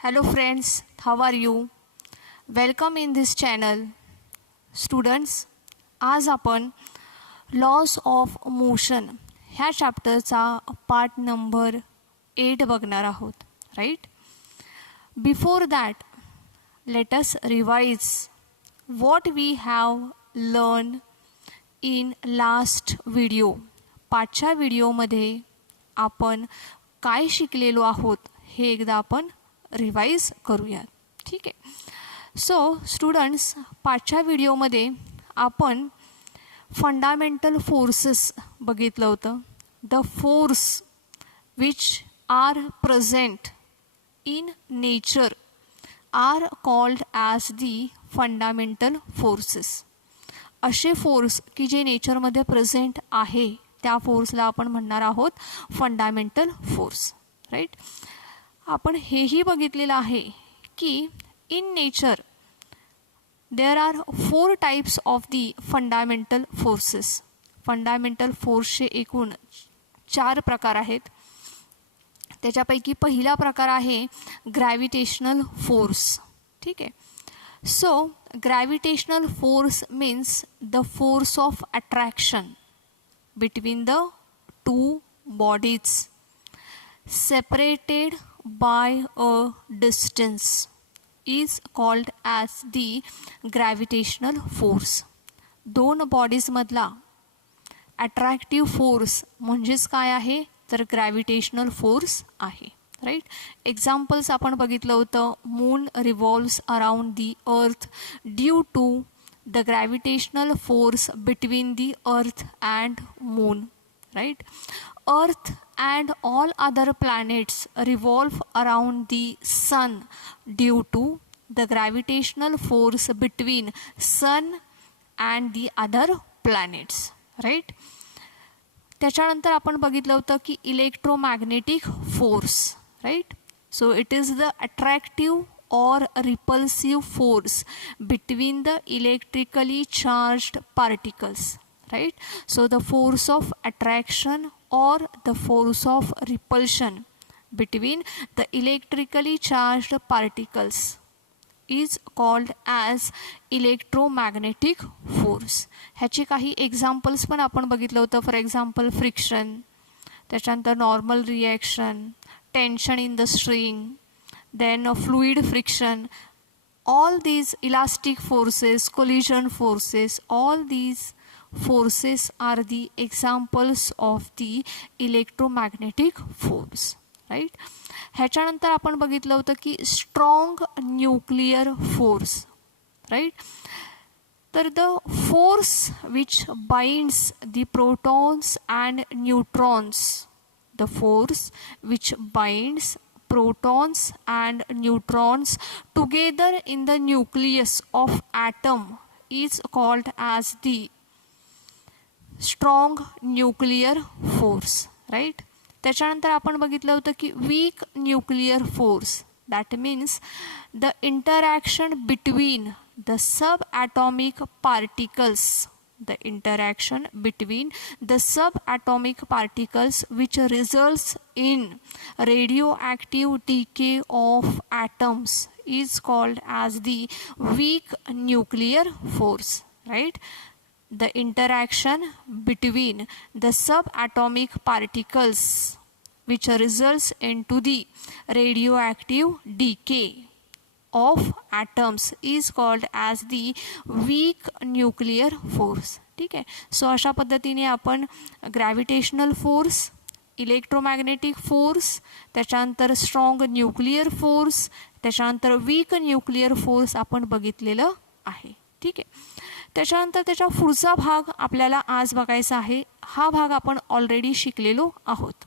Hello friends, how are you? Welcome in this channel. Students, आज आपण loss of motion ह्या चॅप्टरचा part number 8 बघणार आहोत, right? Before that let us revise what we have learned in last video. पाठच्या व्हिडिओमध्ये आपण काय शिकलेलो आहोत हे एकदा आपण रिवाइज करूया, ठीक आहे? सो स्टुडंट्स, पाठच्या व्हिडिओमध्ये आपण फंडामेंटल फोर्सेस बघितलं होतं. The force which are present in nature are called as the fundamental forces. असे फोर्स की जे नेचरमध्ये प्रेझेंट आहे त्या फोर्सला आपण म्हणणार आहोत फंडामेंटल फोर्स, राईट? आपण हेही बघितलेलं आहे की in nature there are 4 types of the fundamental forces. Fundamental फोर्सचे एकूण 4 प्रकार आहेत. त्याच्यापैकी पहिला प्रकार आहे ग्रॅव्हिटेशनल फोर्स, ठीक आहे? So gravitational force means the force of attraction between the two bodies separated by a distance is called as the gravitational force. दोन बॉडीज मधला अट्रॅक्टिव्ह फोर्स म्हणजेच काय आहे तर ग्रॅव्हिटेशनल फोर्स आहे, राईट? एक्झाम्पल्स आपण बघितलं होतं. Moon revolves around the earth due to the gravitational force between the earth and moon, right? Earth and all other planets revolve around the sun due to the gravitational force between sun and the other planets, right? त्याच्यानंतर आपण बघितलं होतं की electromagnetic force, right? So it is the attractive or repulsive force between the electrically charged particles, right? So the force of attraction or the force of repulsion between the electrically charged particles is called as electromagnetic force. ह्याचे काही examples पण आपण बघितलं होतं. For example friction, त्याच्यानंतर normal reaction, tension in the string, then fluid friction, all these elastic forces, collision forces, all these forces are the examples of the electromagnetic force, right? ह्याच्यानंतर आपण बघितलं होतं की स्ट्रॉंग न्यूक्लिअर फोर्स, राईट? तर the force which binds the protons and neutrons, the force which binds protons and neutrons together in the nucleus of atom is called as the strong nuclear force, right? त्याच्यानंतर आपण बघितलं होतं की weak nuclear force, that means the interaction between the subatomic particles, the interaction between the subatomic particles which results in radioactive decay of atoms is called as the weak nuclear force, right? The interaction between the subatomic particles which results into the radioactive decay of atoms is called as the weak nuclear force, ठीक आहे? So अशा पद्धतीने आपण gravitational force, electromagnetic force, त्याच्यानंतर strong nuclear force, त्याच्यानंतर weak nuclear force आपण बघितलेलं आहे, ठीक आहे? त्याच्यानंतर त्याचा पुढचा भाग आपल्याला आज बघायचा आहे. हा भाग आपण ऑलरेडी शिकलेलो आहोत,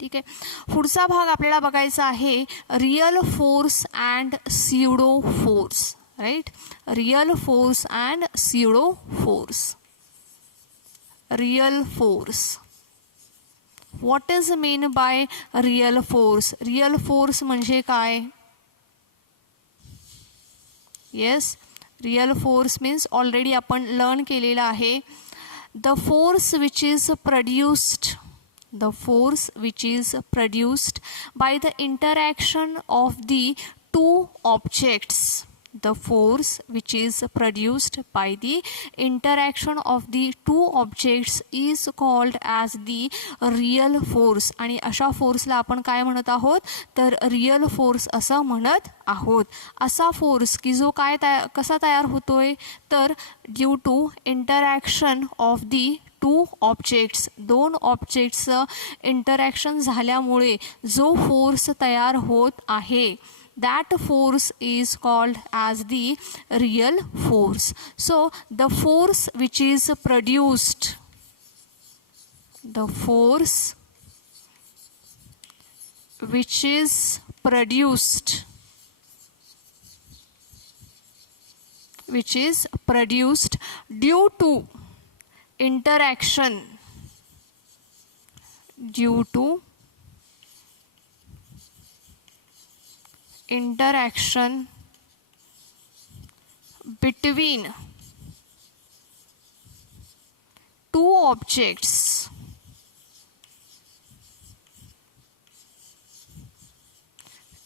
ठीक आहे? पुढचा भाग आपल्याला बघायचा आहे real force and pseudo force, right? Real force and pseudo force. Real force, what is mean by real force? Real force म्हणजे काय? Yes, real force means already आपण लर्न केलेलं आहे. The force which is produced the force which is produced by the interaction of the two objects. The force which is produced by the interaction of the two objects is called as the real force. आणि अशा फोर्सला आपण काय म्हणत आहोत तर real force असं म्हणत आहोत. असा फोर्स की जो काय कसा तयार होतोय तर due to interaction of the two objects, दोन ऑब्जेक्ट्सचं इंटरॅक्शन झाल्यामुळे जो फोर्स तयार होत आहे, that force is called as the real force. So the force which is produced, the force which is produced, which is produced due to interaction, due to interaction between two objects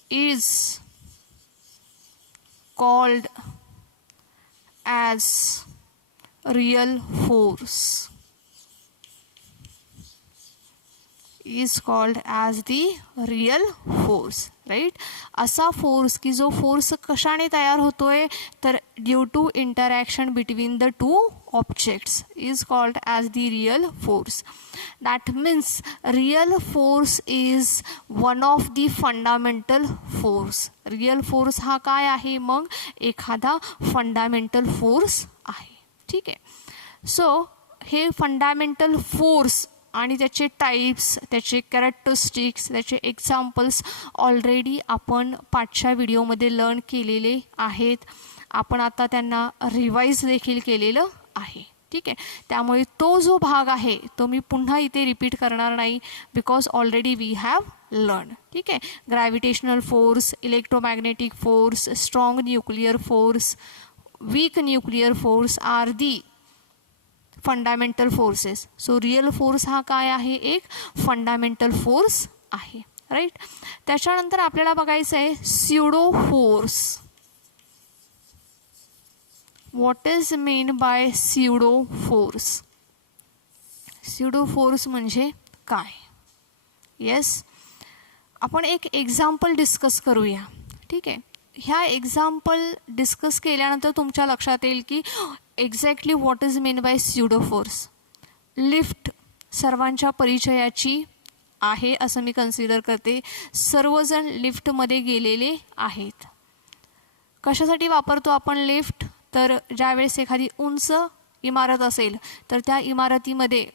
is called as real force, is called as the real force, right? असा force की जो force कशाने तयार होतोय तर due to interaction between the two objects is called as the real force. That means real force is one of the fundamental force. Real force हा काय आहे मग एखादा फंडामेंटल फोर्स आहे. ठीक आहे. सो हे फंडामेंटल फोर्स आणि त्याचे टाईप्स, त्याचे कॅरेक्टरिस्टिक्स, त्याचे एक्झाम्पल्स ऑलरेडी आपण पाठच्या व्हिडिओमध्ये लर्न केलेले आहेत. आपण आता त्यांना रिवाईज देखील केलेलं आहे. ठीक आहे. त्यामुळे तो जो भाग आहे तो मी पुन्हा इथे रिपीट करणार नाही because already we have learn. ठीक आहे. Gravitational force, electromagnetic force, strong nuclear force, weak nuclear force are the fundamental forces. So real force हा काय आहे एक फंडामेंटल फोर्स आहे. राईट. त्याच्यानंतर आपल्याला बघायचं आहे pseudo force. What is mean bye pseudo force? Pseudo force म्हणजे काय? येस, आपण एक एक्झाम्पल डिस्कस करूया. ठीक आहे. ह्या एक्झाम्पल डिस्कस केल्यानंतर तुमच्या लक्षात येईल की exactly what is mean bye pseudo force. Lift सर्वांच्या परिचयाची आहे असं मी कन्सिडर करते. सर्वजण लिफ्टमध्ये गेलेले आहेत. कशासाठी वापरतो आपण लिफ्ट? तर ज्यावेळेस एखादी उंच इमारत असेल तर त्या इमारतीमध्ये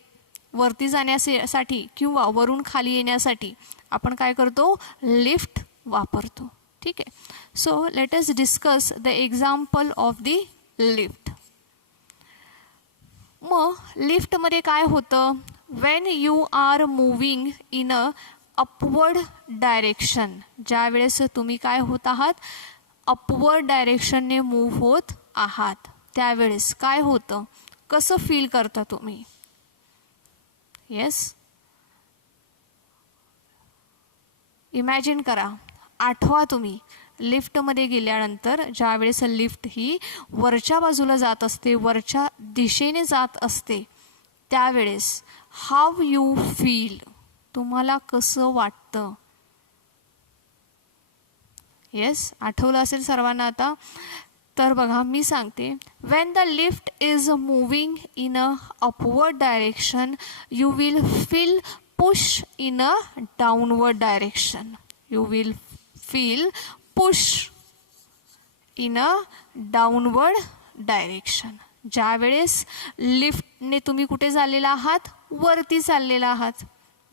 वरती जाण्यासाठी किंवा वरून खाली येण्यासाठी आपण काय करतो? लिफ्ट वापरतो. ठीक आहे. So let us discuss the example of the lift. मग लिफ्टमध्ये काय होतं? When you are moving in a upward direction, ज्यावेळेस तुम्ही काय होत आहात? अपवर्ड डायरेक्शनने मूव्ह होत आहात, त्यावेळेस काय होतं? कसं फील करता तुम्ही? येस, इमॅजिन करा. आठवा तुम्ही लिफ्टमध्ये गेल्यानंतर ज्यावेळेस लिफ्ट ही वरच्या बाजूला जात असते, वरच्या दिशेने जात असते, त्यावेळेस हाव यू फील, तुम्हाला कसं वाटतं? येस, आठवलं असेल सर्वांना आता. तर बघा मी सांगते. Wien the lift is moving in a upward direction you will feel push in a downward direction. You will feel push in a downward direction. ज्यावेळेस लिफ्टने तुम्ही कुठे चाललेला आहात? वरती चाललेला आहात.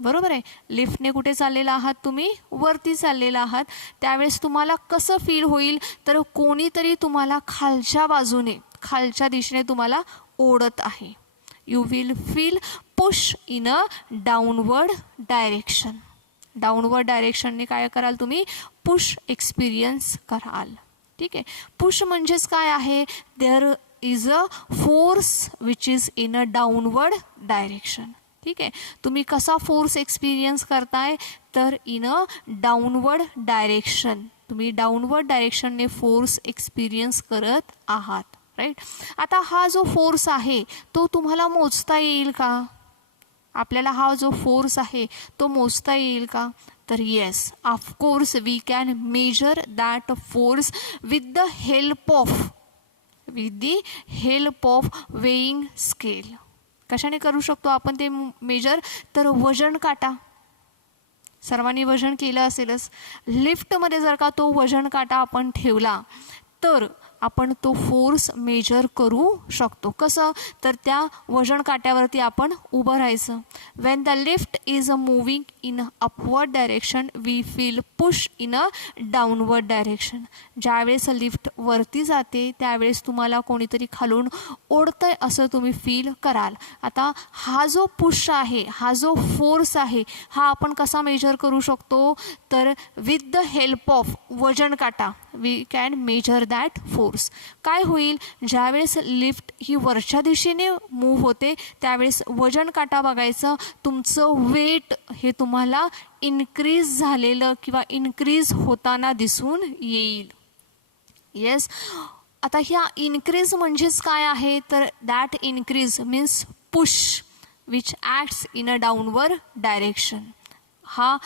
बरोबर आहे. लिफ्टने कुठे चाललेला आहात? तुम्ही वरती चाललेला आहात. त्यावेळेस तुम्हाला कसं फील होईल? तर कोणीतरी तुम्हाला खालच्या बाजूने, खालच्या दिशेने तुम्हाला ओढत आहे. You will feel push in a downward direction. Downward डायरेक्शनने काय कराल तुम्ही? पुश एक्सपिरियन्स कराल. ठीक आहे. पुश म्हणजेच काय आहे? There is a force which is in a downward direction. ठीक आहे. तुम्ही कसा फोर्स एक्सपिरियन्स करताय, तर इन अ डाऊनवर्ड डायरेक्शन. तुम्ही डाऊनवर्ड डायरेक्शनने फोर्स एक्सपिरियन्स करत आहात, राईट. आता हा जो फोर्स आहे तो तुम्हाला मोजता येईल का? आपल्याला हा जो फोर्स आहे तो मोजता येईल का? तर yes, of course we can measure that force with the help of weighing scale. कशाने करू शकतो आपण ते मेजर? तर वजन काटा. सर्वांनी वजन केलं असेलच. लिफ्टमध्ये जर का तो वजन काटा आपण ठेवला तर आपण तो फोर्स मेजर करू शकतो. कसं? तर त्या वजन काट्यावरती आपण उभं राहायचं. When the lift is moving in upward direction we feel push in a downward direction. ज्यावेळेस लिफ्ट वरती जाते त्यावेळेस तुम्हाला कोणीतरी खालून ओढतंय असं तुम्ही फील कराल. आता हा जो पुश आहे, हा जो फोर्स आहे, हा आपण कसा मेजर करू शकतो? तर विथ द हेल्प ऑफ वजन काटा we can measure that force. काय होईल? ज्यावेळेस लिफ्ट ही वरच्या दिशेने मूव्ह होते त्यावेळेस वजन काटा बघायचं, तुमचं वेट हे तुम्हाला इन्क्रीज झालेलं किंवा इन्क्रीज होताना दिसून येईल. येस. आता ह्या इन्क्रीज म्हणजेच काय आहे? तर that increase means push which acts in a downward direction. हा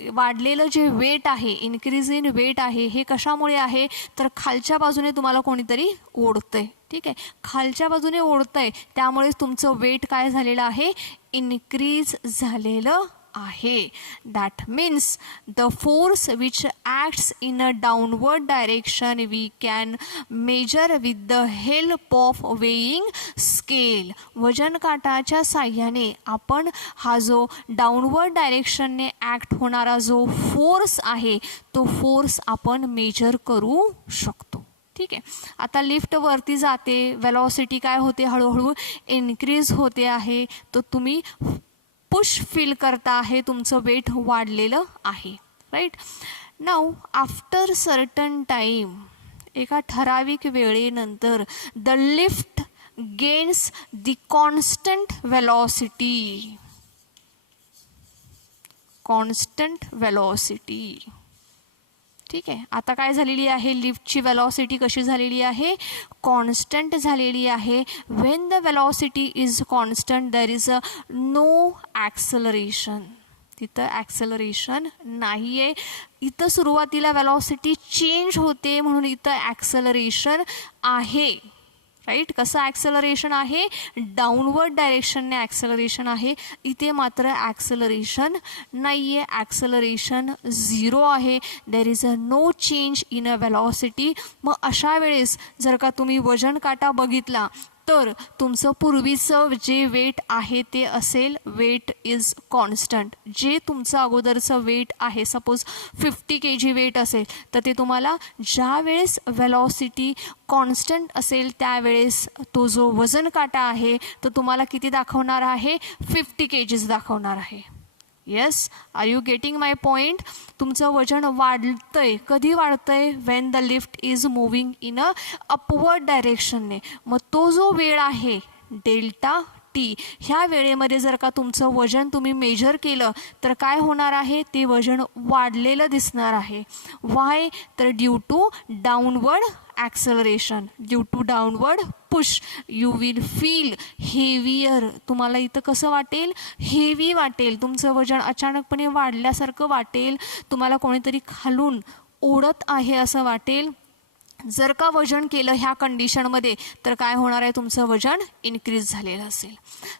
वाढलेलं जे वेट आहे, इन्क्रीज इन वेट आहे, हे कशामुळे आहे? तर खालच्या बाजूने तुम्हाला कोणीतरी ओढतंय. ठीक आहे, खालच्या बाजूने ओढतंय त्यामुळेच तुमचं वेट काय झालेलं आहे? इन्क्रीज झालेलं आहे. That means the force which acts in a downward direction we can measure with the help of weighing scale. वजन काटाच्या साह्याने आपण हा जो डाऊनवर्ड डायरेक्शनने ॲक्ट होणारा जो फोर्स आहे तो फोर्स आपण मेजर करू शकतो. ठीक आहे. आता लिफ्ट वरती जाते, वेलॉसिटी काय होते? हळूहळू इन्क्रीज होते आहे, तर तुम्ही पुश फील करता आहे, तुमचं वेट वाढलेलं आहे, right. Now after certain time, एका ठराविक वेळेनंतर the lift gains the constant velocity. Constant velocity. ठीक आहे. आता काय झालेली आहे? लिफ्टची वेलॉसिटी कशी झालेली आहे? कॉन्स्टंट झालेली आहे. When the velocity is constant there is a no acceleration. तिथं ॲक्सलरेशन नाही आहे. इथं सुरुवातीला वेलॉसिटी चेंज होते म्हणून इथं ॲक्सलरेशन आहे, राईट. कसं ॲक्सलरेशन आहे? डाऊनवर्ड डायरेक्शनने ॲक्सलरेशन आहे. इथे मात्र ॲक्सलरेशन नाही आहे, ॲक्सलरेशन 0 आहे. There is a no change in a velocity. मग अशा वेळेस जर का तुम्ही वजन काटा बघितला तर तुमचं पूर्वीचं जे वेट आहे ते असेल वेट इज कॉन्स्टंट. जे तुमचं अगोदरचं वेट आहे, सपोज 50 kg वेट असेल, तर ते तुम्हाला ज्या वेळेस वेलॉसिटी कॉन्स्टंट असेल त्यावेळेस तो जो वजन काटा आहे तो तुम्हाला किती दाखवणार आहे? 50 kgs दाखवणार आहे. Yes, are you getting my point? तुमचं वजन वाढतंय. कधी वाढतंय? When the lift is moving in a upward डायरेक्शनने. मग तो जो वेळ आहे डेल्टा टी, ह्या वेळेमध्ये जर का तुमचं वजन तुम्ही मेजर केलं तर काय होणार आहे? ते वजन वाढलेलं दिसणार आहे. वाय? तर due to downward acceleration, due to downward push you will feel heavier. तुम्हाला इथं कसं वाटेल? हेवी वाटेल. तुमचं वजन अचानकपणे वाढल्यासारखं वाटेल. तुम्हाला कोणीतरी खालून ओढत आहे असं वाटेल. जर का वजन केलं ह्या कंडिशनमध्ये तर काय होणार आहे? तुमचं वजन इन्क्रीज झालेलं असेल.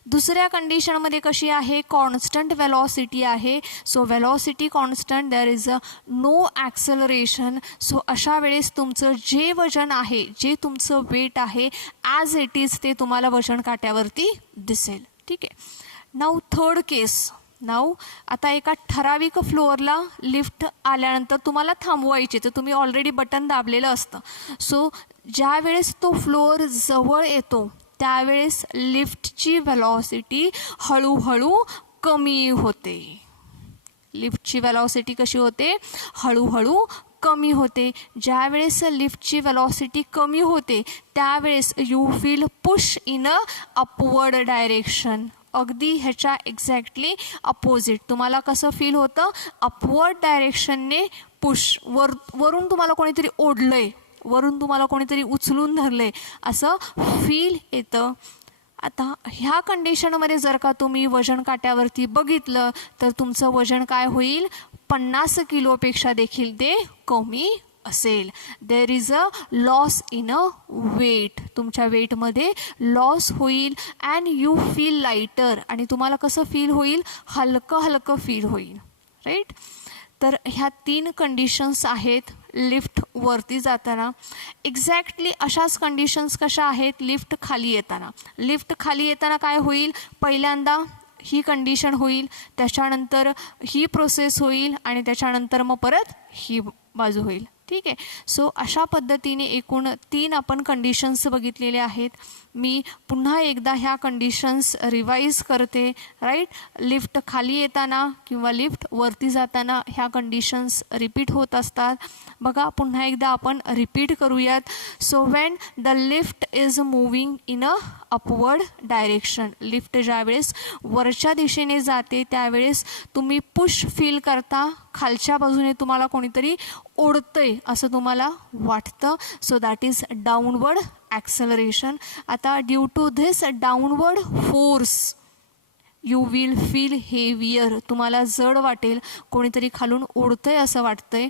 दुसऱ्या कंडिशनमध्ये कशी आहे? कॉन्स्टंट वेलॉसिटी आहे. So velocity constant, there is a no acceleration. So अशा वेळेस तुमचं जे वजन आहे, जे तुमचं वेट आहे ॲज इट इज ते तुम्हाला वजन काट्यावरती दिसेल. ठीक आहे. नाऊ थर्ड केस. नाऊ आता एका ठराविक फ्लोअरला लिफ्ट आल्यानंतर तुम्हाला थांबवायचे, तर तुम्ही ऑलरेडी बटन दाबलेलं असतं. सो ज्या वेळेस तो फ्लोअर जवळ येतो त्यावेळेस लिफ्टची वेलॉसिटी हळूहळू कमी होते. लिफ्टची वेलॉसिटी कशी होते? हळूहळू कमी होते. ज्यावेळेस लिफ्टची वेलॉसिटी कमी होते त्यावेळेस you feel push in a upward direction. अगदी ह्याच्या एक्झॅक्टली अपोजिट. तुम्हाला कसं फील होतं? अपवर्ड डायरेक्शनने पुश, वरून तुम्हाला कोणीतरी ओढलंय, वरून तुम्हाला कोणीतरी उचलून धरलंय असं फील येतं. आता ह्या कंडिशनमध्ये जर का तुम्ही वजन काट्यावरती बघितलं तर तुमचं वजन काय होईल? 50 किलोपेक्षा देखील ते कमी असेल. There is a loss in a weight. तुमच्या वेटमध्ये लॉस होईल अँड यू फील लाईटर. आणि तुम्हाला कसं फील होईल? हलकं हलकं फील होईल. राईट. तर ह्या 3 कंडिशन्स आहेत लिफ्टवरती जाताना. एक्झॅक्टली अशाच कंडिशन्स कशा आहेत लिफ्ट खाली येताना? लिफ्ट खाली येताना काय होईल? पहिल्यांदा ही कंडिशन होईल, त्याच्यानंतर ही प्रोसेस होईल आणि त्याच्यानंतर मग परत ही बाजू होईल. ठीक आहे. सो अशा पद्धतीने एकूण 3 आपण कंडिशन्स बघितलेले आहेत. मी पुन्हा एकदा ह्या कंडिशन्स रिवाईज करते. राईट. लिफ्ट खाली येताना किंवा लिफ्ट वरती जाताना ह्या कंडिशन्स रिपीट होत असतात. बघा पुन्हा एकदा आपण रिपीट करूयात. So when the lift is moving in a upward direction. Lift ज्यावेळेस वरच्या दिशेने जाते त्यावेळेस तुम्ही पुश फील करता. खालच्या बाजूने तुम्हाला कोणीतरी ओढतंय असं तुम्हाला वाटतं. So that is downward acceleration. आता due to this downward force you will feel heavier. तुम्हाला जड वाटेल, कोणीतरी खालून ओढतंय असं वाटतंय.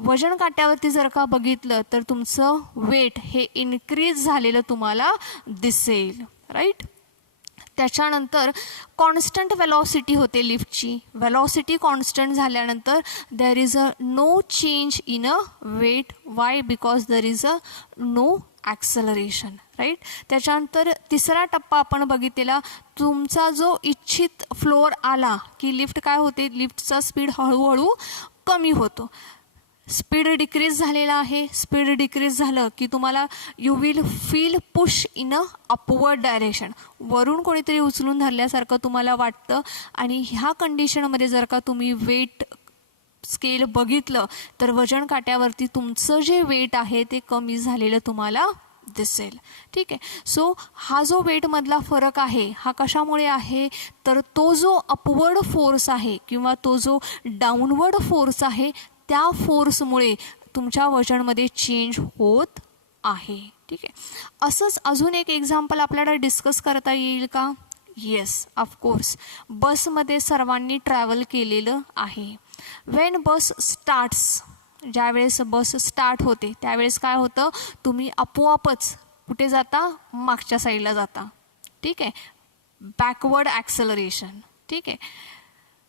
वजन काट्यावरती जर का बघितलं तर तुमचं वेट हे इन्क्रीज झालेलं तुम्हाला दिसेल. राईट. त्याच्यानंतर कॉन्स्टंट वेलॉसिटी होते लिफ्टची. वेलॉसिटी कॉन्स्टंट झाल्यानंतर there is a no change in a weight. Why? Because there is a no acceleration. Right. त्याच्यानंतर तिसरा टप्पा आपण बघितलेला, तुमचा जो इच्छित फ्लोअर आला की लिफ्ट काय होते? लिफ्टचा स्पीड हळूहळू कमी होतो. स्पीड डिक्रीज झालेला आहे. स्पीड डिक्रीज झालं की तुम्हाला you will feel push in a upward direction. वरून कोणीतरी उचलून धरल्यासारखं तुम्हाला वाटतं. आणि ह्या कंडिशनमध्ये जर का तुम्ही वेट स्केल बघितलं तर वजन काट्यावरती तुमचं जे वेट आहे ते कमी झालेलं तुम्हाला दिसेल. ठीक आहे. सो हा जो वेटमधला फरक आहे हा कशामुळे आहे? तर तो जो अपवर्ड फोर्स आहे किंवा तो जो डाऊनवर्ड फोर्स आहे त्या फोर्समुळे तुमच्या वजनमध्ये चेंज होत आहे. ठीक आहे. असंच अजून एक एक्झाम्पल आपल्याला डिस्कस करता येईल का? Yes, of course. बसमध्ये सर्वांनी ट्रॅव्हल केलेलं आहे. वेन बस स्टार्ट्स, ज्यावेळेस बस स्टार्ट होते त्यावेळेस काय होतं? तुम्ही आपोआपच कुठे जाता? मागच्या साईडला जाता. ठीक आहे. Backward acceleration. ठीक आहे.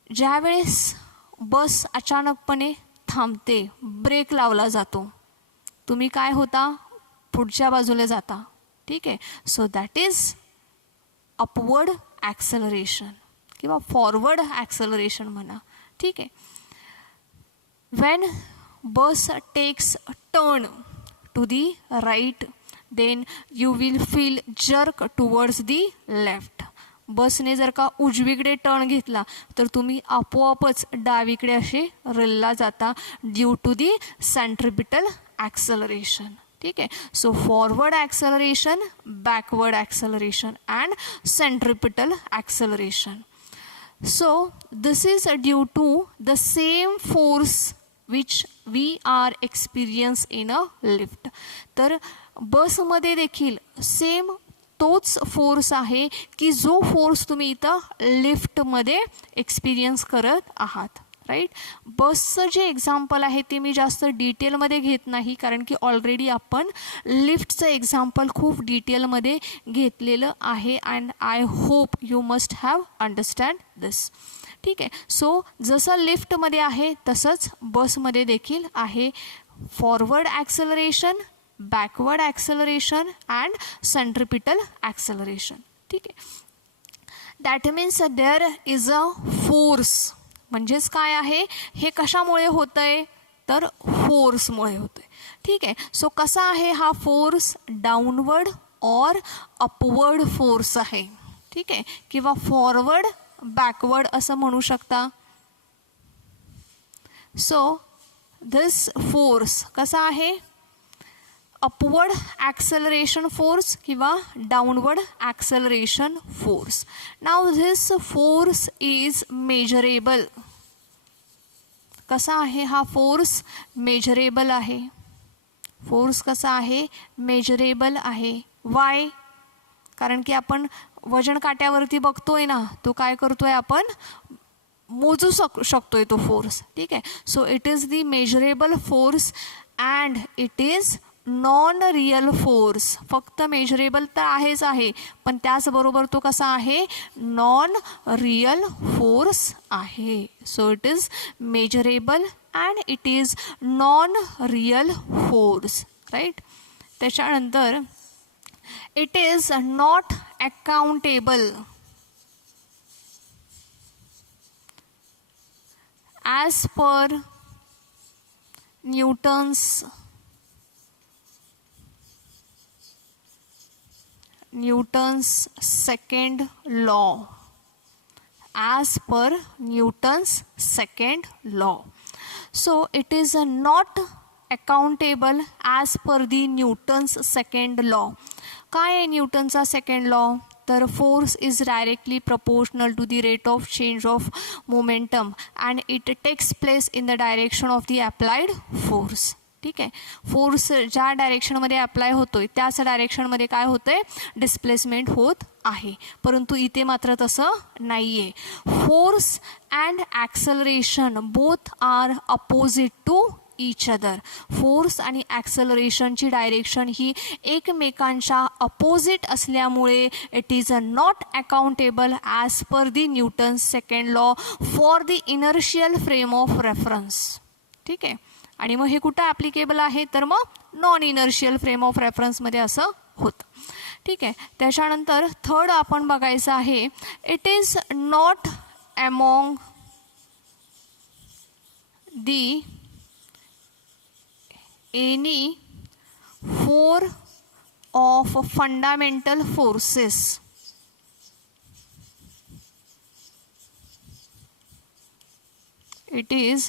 ज्यावेळेस बस अचानकपणे थांबते, ब्रेक लावला जातो, तुम्ही काय होता? पुढच्या बाजूला जाता. ठीक आहे. So that is upward acceleration किंवा फॉरवर्ड ॲक्सलरेशन म्हणा. ठीक आहे. When bus takes turn to the right then you will feel jerk towards the left. बसने जर का उजवीकडे टर्न घेतला तर तुम्ही आपोआपच डावीकडे असे रल्ला जाता due to the centripetal acceleration. ठीक आहे. So forward acceleration, backward acceleration and centripetal acceleration. So this is due to the same force which we are experience in a lift. तर बसमध्ये देखील सेम तोच फोर्स आहे की जो फोर्स तुम्ही इथं लिफ्टमध्ये एक्सपिरियन्स करत आहात. राईट. बसचं जे एक्झाम्पल आहे ते मी जास्त डिटेलमध्ये घेत नाही कारण की ऑलरेडी आपण लिफ्टचं एक्झाम्पल खूप डिटेलमध्ये घेतलेलं आहे and I hope you must have understand this. ठीक आहे. सो जसं लिफ्टमध्ये आहे तसंच बसमध्ये देखील आहे. Forward acceleration, backward acceleration and centripetal acceleration. ठीक आहे. That means there is a force. म्हणजेच काय आहे? हे कशामुळे होतं आहे? तर फोर्समुळे होतं आहे. ठीक आहे. सो कसा आहे हा force? Downward or upward force आहे. ठीक आहे. किंवा फॉरवर्ड, बॅकवर्ड असं म्हणू शकता. सो धिस फोर्स कसा आहे? अपवर्ड ॲक्सेलरेशन फोर्स किंवा downward acceleration force. Now this force is measurable. कसा आहे हा फोर्स? मेजरेबल आहे. फोर्स कसा आहे? मेजरेबल आहे. वाय? कारण की आपण वजन काट्यावरती बघतोय ना, तो काय करतोय, आपण मोजू शकतोय तो फोर्स. ठीक आहे. So it is the measurable force and it is non real force. फक्त मेजरेबल तर आहेच आहे, पण त्याचबरोबर तो कसा आहे? नॉन रियल फोर्स आहे. So it is measurable and it is non real force. Right. त्याच्यानंतर it is not accountable as per Newton's second law. As per Newton's second law. So it is not accountable as per the Newton's second law. काय आहे न्यूटनचा second law? तर force is directly proportional to the rate of change of momentum and it takes place in the direction of the applied force. ठीक आहे. Force ज्या डायरेक्शनमध्ये apply होतोय त्याच डायरेक्शनमध्ये काय होतंय? डिस्प्लेसमेंट होत आहे. परंतु इथे मात्र तसं नाही आहे. Force and acceleration both are opposite to each other. Force आणि ॲक्सेलरेशनची डायरेक्शन ही एकमेकांच्या अपोजिट असल्यामुळे it is not accountable as per the Newton's second law for the inertial frame of reference. ठीक आहे. आणि मग हे कुठं ॲप्लिकेबल आहे? तर मग नॉन इनर्शियल फ्रेम ऑफ रेफरन्समध्ये असं होतं. ठीक आहे. त्याच्यानंतर थर्ड आपण बघायचं आहे, it is not among the any four of fundamental forces. It is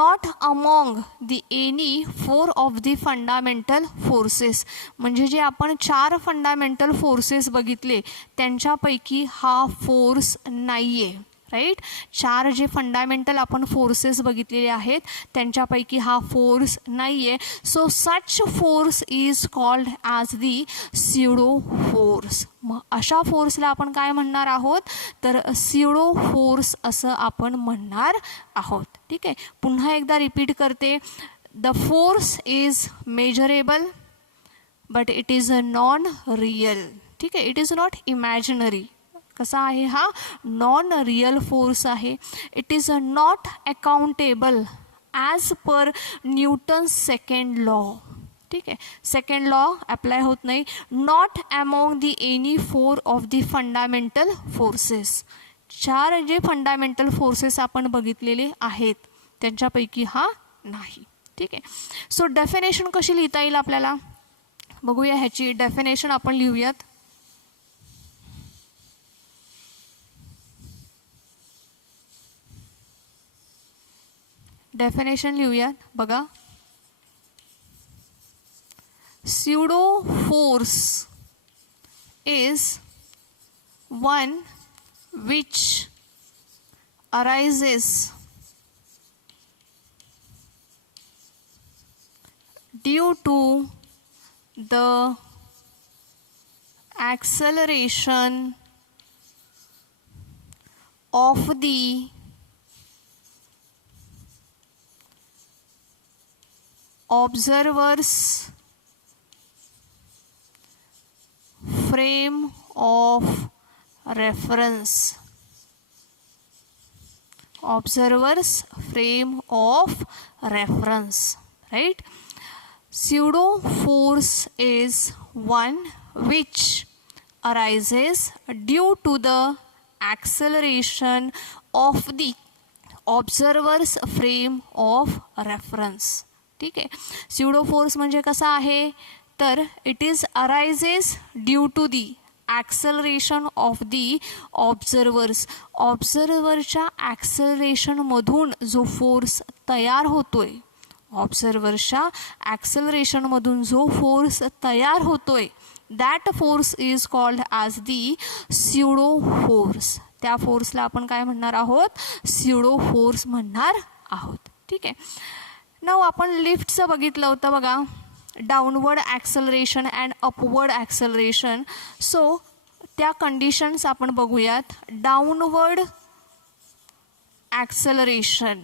not among the any four of the fundamental forces. म्हणजे जे आपण 4 फंडामेंटल फोर्सेस बघितले त्यांच्यापैकी हा फोर्स नाही आहे. राईट. 4 जे फंडामेंटल आपण फोर्सेस बघितलेले आहेत त्यांच्यापैकी हा फोर्स नाही आहे. So such force is called as the pseudo force. मग अशा फोर्सला आपण काय म्हणणार आहोत? तर स्युडो फोर्स असं आपण म्हणणार आहोत. ठीक आहे. पुन्हा एकदा रिपीट करते. The force is measurable but it is non real. ठीक आहे. It is not imaginary. कसा आहे हा? नॉन रियल फोर्स आहे. It is not accountable as per Newton's second law. ठीक आहे. सेकंड लॉ अप्लाय होत नाही. Not among the any four of the fundamental forces. 4 जे फंडामेंटल फोर्सेस आपण बघितलेले आहेत त्यांच्यापैकी हा नाही. ठीक आहे. सो डेफिनेशन कशी लिहिता येईल आपल्याला बघूया. ह्याची डेफिनेशन आपण लिहूयात. डेफिनेशन लिहूयात. बघा. Pseudo force is one which arises due to the acceleration of the observer's frame of reference. Observer's frame of reference. Right. Pseudo force is one which arises due to the acceleration of the observer's frame of reference. ठीक आहे. Pseudo force म्हणजे कसा आहे? तर it is arises due to the acceleration of the observers. ऑब्झर्वरच्या ॲक्सेलरेशनमधून जो force तयार होतोय ऑब्झर्वरच्या ॲक्सेलरेशनमधून जो फोर्स तयार होतोय that force is called as the pseudo force. त्या फोर्सला आपण काय म्हणणार आहोत? स्युडो फोर्स म्हणणार आहोत. ठीक आहे. नाव आपण लिफ्टचं बघितलं होतं बघा, downward acceleration and upward acceleration. So त्या कंडिशन्स आपण बघूयात. डाऊनवर्ड ॲक्सेलरेशन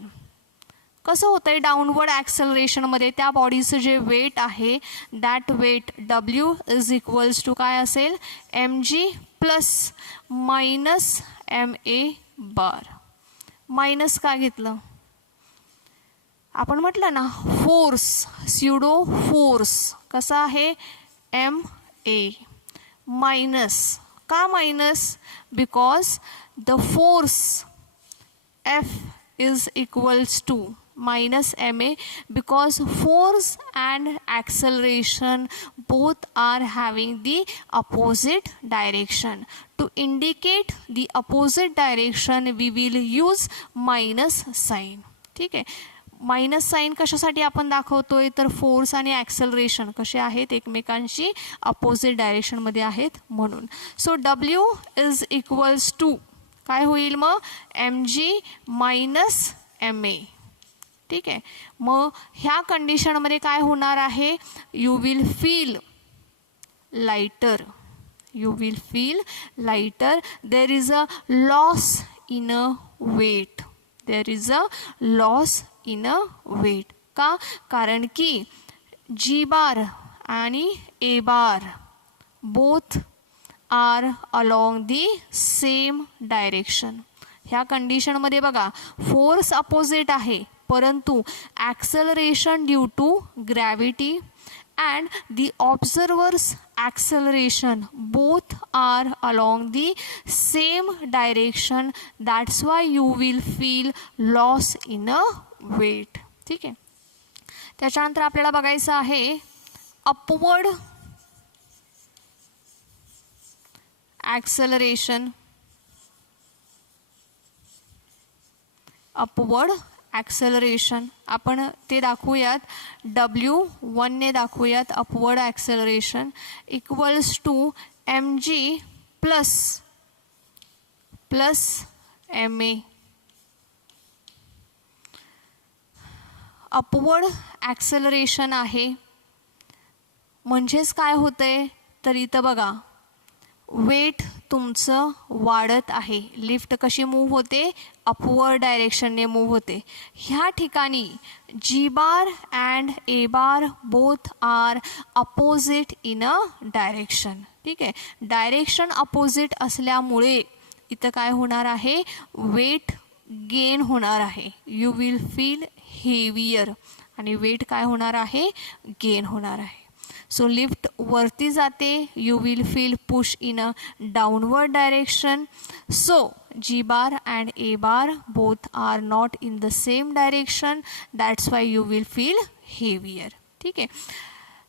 कसं होतं आहे? डाऊनवर्ड ॲक्सेलरेशनमध्ये त्या बॉडीचं जे वेट आहे that weight W is equals to काय असेल? mg plus minus ma bar. Minus का घेतलं? आपण म्हटलं ना फोर्स, स्युडो फोर्स कसा आहे? ma. मायनस का minus? Because the force F is equals to minus ma because force and acceleration both are having the opposite direction. To indicate the opposite direction we will use minus sign. ठीक आहे. Minus sign कशासाठी आपण दाखवतोय? तर force आणि acceleration कसे आहेत? एकमेकांशी अपोजिट डायरेक्शनमध्ये आहेत म्हणून. So W is equals to काय होईल मग? mg minus ma. ठीक आहे. मग ह्या कंडिशनमध्ये काय होणार आहे? You will feel lighter. You will feel lighter. There is a loss in a weight. There is a loss in a weight. का? कारण की G बार आणि A bar both are along the same direction. ह्या कंडिशनमध्ये बघा force opposite आहे परंतु acceleration due to gravity and the observers acceleration both are along the same direction. That's why you will feel loss in a weight. ठीक आहे. त्याच्यानंतर आपल्याला बघायचं आहे अपवर्ड ॲक्सेलरेशन. अपवर्ड ॲक्सेलरेशन आपण ते दाखवूयात. W1 ने दाखवूयात upward acceleration equals to mg plus ma. Upward acceleration आहे म्हणजेच काय होतंय? तर इथं बघा वेट तुमचं वाढत आहे. लिफ्ट कशी मूव्ह होते? अपवर्ड डायरेक्शनने मूव्ह होते. ह्या ठिकाणी G bar and A bar both are opposite in a direction. ठीक आहे. डायरेक्शन अपोजिट असल्यामुळे इथं काय होणार आहे? वेट गेन होणार आहे. यू विल फील हेवियर आणि वेट काय होणार आहे? गेन होणार आहे. सो लिफ्ट वरती जाते. You will feel push in a downward direction. So G bar and A bar both are not in the same direction. That's why you will feel heavier. ठीक आहे.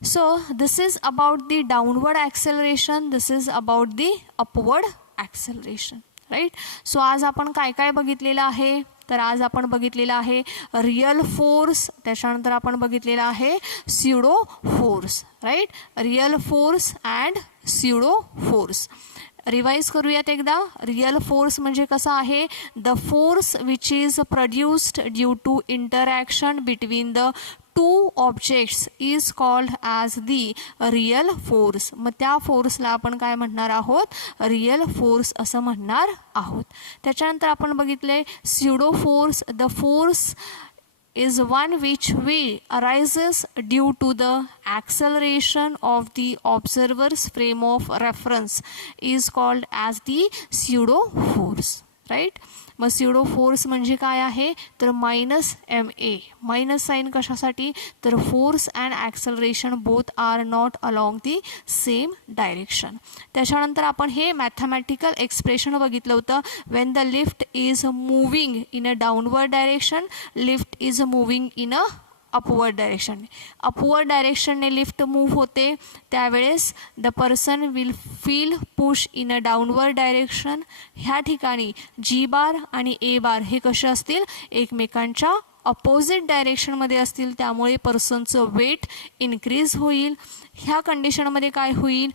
So this is about the downward acceleration. This is about the upward acceleration. Right. So आज आपण काय काय बघितलेलं आहे? तर आज आपण बघितलेलं आहे रियल फोर्स. त्याच्यानंतर आपण बघितलेलं आहे pseudo force. Right. Real force and pseudo force. Revise करूयात एकदा. रियल फोर्स म्हणजे कसा आहे? The force which is produced due to interaction between the two objects is called as the real force. मग त्या फोर्सला आपण काय म्हणणार आहोत? रियल फोर्स असं म्हणणार आहोत. त्याच्यानंतर आपण बघितले pseudo force. The force is one which arises due to the acceleration of the observer's frame of reference is called as the pseudo force. Right. मग स्युडो फोर्स म्हणजे काय आहे? तर मायनस ma. मायनस साईन कशासाठी? तर force and acceleration both are not along the same direction. त्याच्यानंतर आपण हे मॅथमॅटिकल एक्सप्रेशन बघितलं होतं. When the lift is moving in a downward direction, lift is moving in a upward direction. Upward डायरेक्शनने lift move होते त्यावेळेस the person will feel push in a downward direction. ह्या ठिकाणी G बार आणि A बार हे कसे असतील? एकमेकांच्या अपोजिट डायरेक्शनमध्ये असतील त्यामुळे पर्सनचं वेट इन्क्रीज होईल. ह्या कंडिशनमध्ये काय होईल,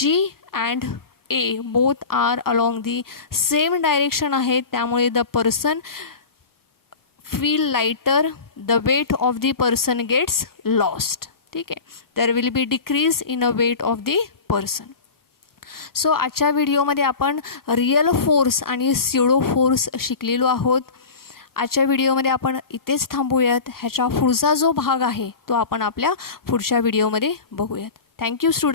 G and A both are along the same direction आहे, त्यामुळे the person feel lighter, the weight of the person gets lost. ठीक आहे, there will be decrease in a weight of the person. So आजच्या व्हिडिओमध्ये आपण real force आणि pseudo force शिकलेलो आहोत. आजच्या व्हिडिओमध्ये आपण इथेच थांबूयात. ह्याच्या पुढचा जो भाग आहे तो आपण आपल्या पुढच्या व्हिडिओमध्ये बघूयात. Thank you student.